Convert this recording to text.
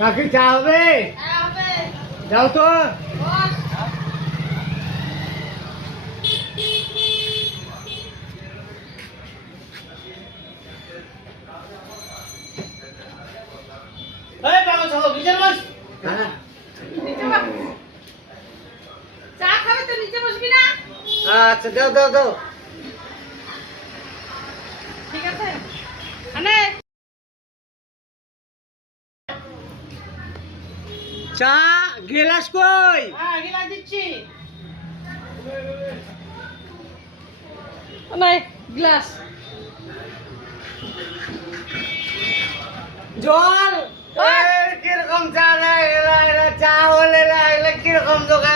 কাকি চা হবে? যাও তো। হ্যাঁ। চা খাবে তো নিচে বসবি না? আচ্ছা দাও দাও দাও। ঠিক আছে আনে চা গেলাস কই? গিলা দিচ্ছি নাই গ্লাস জল। ওই। কিরকম চা না এলা এলা চা হলে এলা এলা কিরকম দোকান